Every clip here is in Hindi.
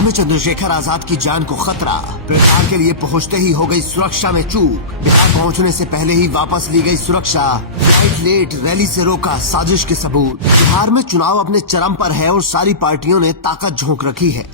बिहार में चंद्रशेखर आजाद की जान को खतरा। प्रचार के लिए पहुंचते ही हो गई सुरक्षा में चूक। बिहार पहुंचने से पहले ही वापस ली गई सुरक्षा। फ्लाइट लेट, रैली से रोका, साजिश के सबूत। बिहार में चुनाव अपने चरम पर है और सारी पार्टियों ने ताकत झोंक रखी है।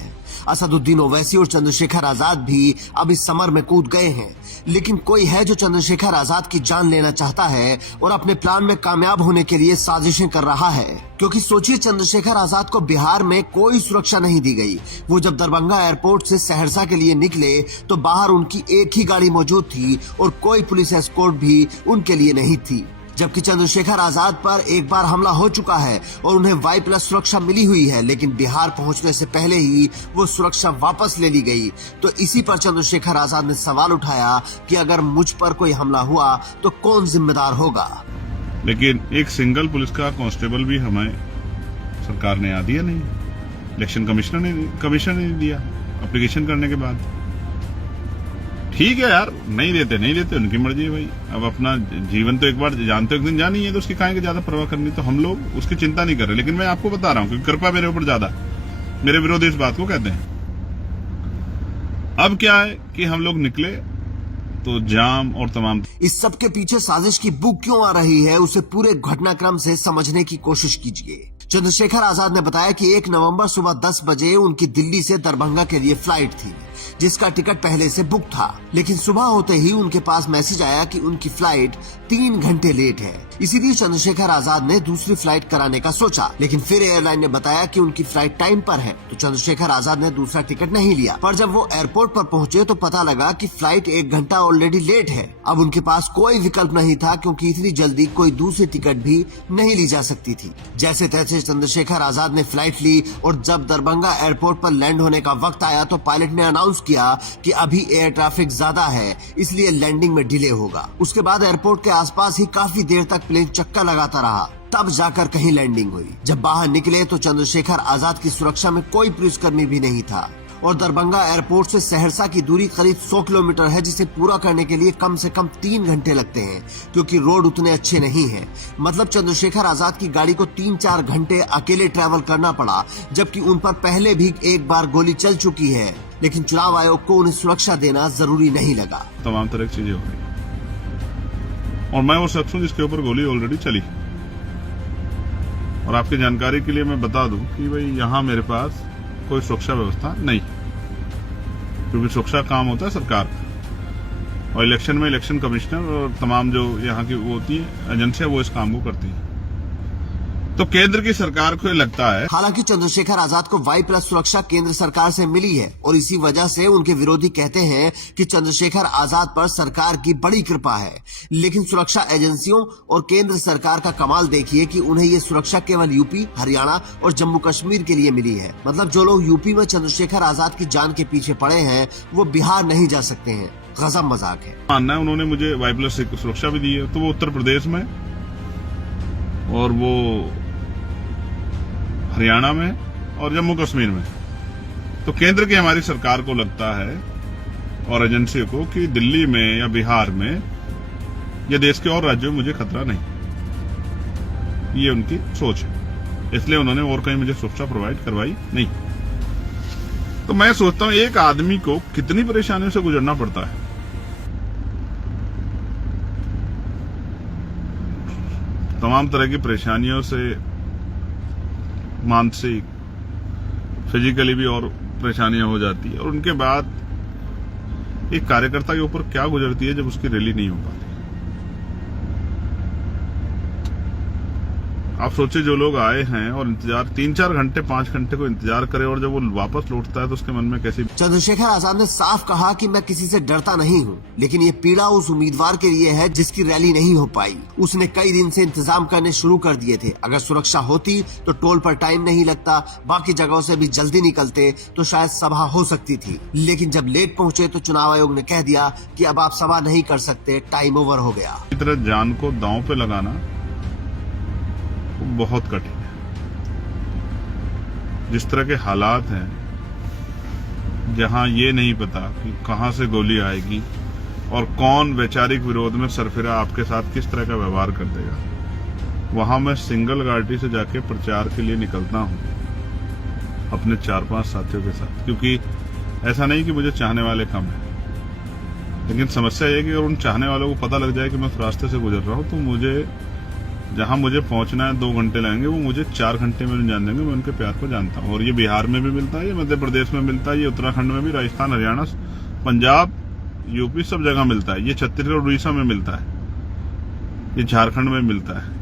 असदुद्दीन ओवैसी और चंद्रशेखर आजाद भी अब इस समर में कूद गए हैं, लेकिन कोई है जो चंद्रशेखर आजाद की जान लेना चाहता है और अपने प्लान में कामयाब होने के लिए साजिशें कर रहा है। क्योंकि सोचिए, चंद्रशेखर आजाद को बिहार में कोई सुरक्षा नहीं दी गई। वो जब दरभंगा एयरपोर्ट से सहरसा के लिए निकले तो बाहर उनकी एक ही गाड़ी मौजूद थी और कोई पुलिस एस्कॉर्ट भी उनके लिए नहीं थी। जबकि चंद्रशेखर आजाद पर एक बार हमला हो चुका है और उन्हें वाई प्लस सुरक्षा मिली हुई है, लेकिन बिहार पहुंचने से पहले ही वो सुरक्षा वापस ले ली गई। तो इसी पर चंद्रशेखर आजाद ने सवाल उठाया कि अगर मुझ पर कोई हमला हुआ तो कौन जिम्मेदार होगा। लेकिन एक सिंगल पुलिस का कांस्टेबल भी हमें सरकार ने दिया नहीं। इलेक्शन कमिश्नर ने दिया एप्लीकेशन करने के बाद। ठीक है यार, नहीं देते उनकी मर्जी है भाई। अब अपना जीवन तो एक बार जानते हो, एक दिन जानी है, तो उसकी काहे ज्यादा परवाह करनी। तो हम लोग उसकी चिंता नहीं कर रहे। लेकिन मैं आपको बता रहा हूं कि कृपा मेरे ऊपर ज्यादा, मेरे विरोधी इस बात को कहते हैं। अब क्या है कि हम लोग निकले तो जाम और तमाम इस सब के पीछे साजिश की बुक क्यों आ रही है, उसे पूरे घटनाक्रम से समझने की कोशिश कीजिए। चंद्रशेखर आजाद ने बताया कि 1 नवंबर सुबह 10 बजे उनकी दिल्ली से दरभंगा के लिए फ्लाइट थी, जिसका टिकट पहले से बुक था। लेकिन सुबह होते ही उनके पास मैसेज आया कि उनकी फ्लाइट 3 घंटे लेट है। इसीलिए चंद्रशेखर आजाद ने दूसरी फ्लाइट कराने का सोचा, लेकिन फिर एयरलाइन ने बताया कि उनकी फ्लाइट टाइम पर है। तो चंद्रशेखर आजाद ने दूसरा टिकट नहीं लिया। पर जब वो एयरपोर्ट पर पहुंचे तो पता लगा कि फ्लाइट 1 घंटा ऑलरेडी लेट है। अब उनके पास कोई विकल्प नहीं था, क्योंकि इतनी जल्दी कोई दूसरी टिकट भी नहीं ली जा सकती थी। जैसे तैसे चंद्रशेखर आजाद ने फ्लाइट ली और जब दरभंगा एयरपोर्ट पर लैंड होने का वक्त आया तो पायलट ने अनाउंस किया कि अभी एयर ट्रैफिक ज्यादा है, इसलिए लैंडिंग में डिले होगा। उसके बाद एयरपोर्ट के आसपास ही काफी देर तक प्लेन चक्कर लगाता रहा, तब जाकर कहीं लैंडिंग हुई। जब बाहर निकले तो चंद्रशेखर आजाद की सुरक्षा में कोई पुलिसकर्मी भी नहीं था और दरभंगा एयरपोर्ट से सहरसा की दूरी करीब 100 किलोमीटर है, जिसे पूरा करने के लिए कम से कम 3 घंटे लगते हैं, क्योंकि रोड उतने अच्छे नहीं हैं। मतलब चंद्रशेखर आजाद की गाड़ी को 3-4 घंटे अकेले ट्रैवल करना पड़ा, जबकि उन पर पहले भी एक बार गोली चल चुकी है। लेकिन चुनाव आयोग को उन्हें सुरक्षा देना जरूरी नहीं लगा। तमाम तरह की चीजें हो गई और मैं वो शख्स हूं जिसके ऊपर गोली ऑलरेडी चली। और आपकी जानकारी के लिए मैं बता दूं कि भाई यहाँ मेरे पास कोई सुरक्षा व्यवस्था नहीं, क्योंकि सुरक्षा काम होता है सरकार का, और इलेक्शन में इलेक्शन कमिश्नर और तमाम जो यहाँ की वो होती है एजेंसियां, वो इस काम को करती है। तो केंद्र की सरकार को लगता है। हालांकि चंद्रशेखर आजाद को वाई प्लस सुरक्षा केंद्र सरकार से मिली है और इसी वजह से उनके विरोधी कहते हैं कि चंद्रशेखर आजाद पर सरकार की बड़ी कृपा है। लेकिन सुरक्षा एजेंसियों और केंद्र सरकार का कमाल देखिए कि उन्हें ये सुरक्षा केवल यूपी, हरियाणा और जम्मू कश्मीर के लिए मिली है। मतलब जो लोग यूपी में चंद्रशेखर आजाद की जान के पीछे पड़े हैं, वो बिहार नहीं जा सकते हैं। गजब मजाक है। मानना है उन्होंने मुझे वाई प्लस सुरक्षा भी दी है, तो वो उत्तर प्रदेश में और वो हरियाणा में और जम्मू कश्मीर में। तो केंद्र की हमारी सरकार को लगता है और एजेंसियों को कि दिल्ली में या बिहार में या देश के और राज्यों में मुझे खतरा नहीं। ये उनकी सोच है, इसलिए उन्होंने और कहीं मुझे सुरक्षा प्रोवाइड करवाई नहीं। तो मैं सोचता हूं एक आदमी को कितनी परेशानियों से गुजरना पड़ता है। तमाम तरह की परेशानियों से, मानसिक, फिजिकली भी और परेशानियां हो जाती है। और उनके बाद एक कार्यकर्ता के ऊपर क्या गुजरती है जब उसकी रैली नहीं हो पाती। आप सोचिए, जो लोग आए हैं और इंतजार 3-4 घंटे 5 घंटे को इंतजार करे और जब वो वापस लौटता है तो उसके मन में कैसी। चंद्रशेखर आजाद ने साफ कहा कि मैं किसी से डरता नहीं हूं, लेकिन ये पीड़ा उस उम्मीदवार के लिए है जिसकी रैली नहीं हो पाई। उसने कई दिन से इंतजाम करने शुरू कर दिए थे। अगर सुरक्षा होती तो टोल पर टाइम नहीं लगता, बाकी जगहों से भी जल्दी निकलते तो शायद सभा हो सकती थी। लेकिन जब लेट पहुंचे तो चुनाव आयोग ने कह दिया कि अब आप सभा नहीं कर सकते, टाइम ओवर हो गया। इस तरह जान को दांव पे लगाना बहुत कठिन है। जिस तरह के हालात हैं, जहां ये नहीं पता कि कहां से गोली आएगी और कौन वैचारिक विरोध में सरफिरा आपके साथ किस तरह का व्यवहार कर देगा, वहां मैं सिंगल गाड़ी से जाके प्रचार के लिए निकलता हूं अपने 4-5 साथियों के साथ, क्योंकि ऐसा नहीं कि मुझे चाहने वाले कम है, लेकिन समस्या ये है कि अगर उन चाहने वालों को पता लग जाए कि मैं उस रास्ते से गुजर रहा हूं तो मुझे जहां मुझे पहुंचना है 2 घंटे लगेंगे, वो मुझे 4 घंटे में नहीं जान देंगे। मैं उनके प्यार को जानता हूं, और ये बिहार में भी मिलता है, ये मध्य प्रदेश में मिलता है, ये उत्तराखंड में भी, राजस्थान, हरियाणा, पंजाब, यूपी, सब जगह मिलता है। ये छत्तीसगढ़, उड़ीसा में मिलता है, ये झारखंड में मिलता है।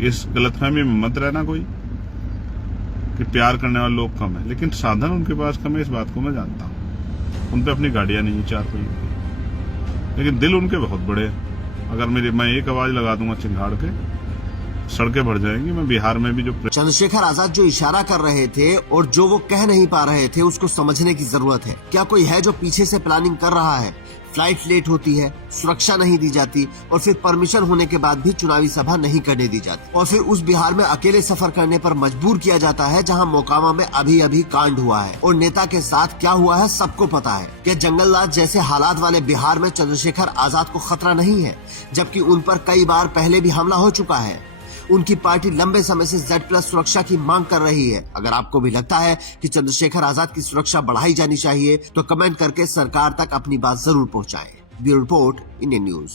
इस गलतफहमी में मत रहना कोई कि प्यार करने वाले लोग कम है, लेकिन साधन उनके पास कम है, इस बात को मैं जानता हूं। उन पे अपनी गाड़ियां नहीं है 4 पहियों की, लेकिन दिल उनके बहुत बड़े हैं। अगर मैं एक आवाज लगा दूंगा चिंगाड़ के, सड़कें भर जाएंगी। मैं बिहार में भी जो चंद्रशेखर आजाद जो इशारा कर रहे थे और जो वो कह नहीं पा रहे थे, उसको समझने की जरूरत है। क्या कोई है जो पीछे से प्लानिंग कर रहा है? फ्लाइट लेट होती है, सुरक्षा नहीं दी जाती, और फिर परमिशन होने के बाद भी चुनावी सभा नहीं करने दी जाती, और फिर उस बिहार में अकेले सफर करने पर मजबूर किया जाता है, जहां मोकामा में अभी अभी कांड हुआ है, और नेता के साथ क्या हुआ है सबको पता है। क्या जंगल राज जैसे हालात वाले बिहार में चंद्रशेखर आजाद को खतरा नहीं है, जबकि उन पर कई बार पहले भी हमला हो चुका है? उनकी पार्टी लंबे समय से Z+ सुरक्षा की मांग कर रही है। अगर आपको भी लगता है कि चंद्रशेखर आजाद की सुरक्षा बढ़ाई जानी चाहिए, तो कमेंट करके सरकार तक अपनी बात जरूर पहुंचाएं। Bureau report, Indian news.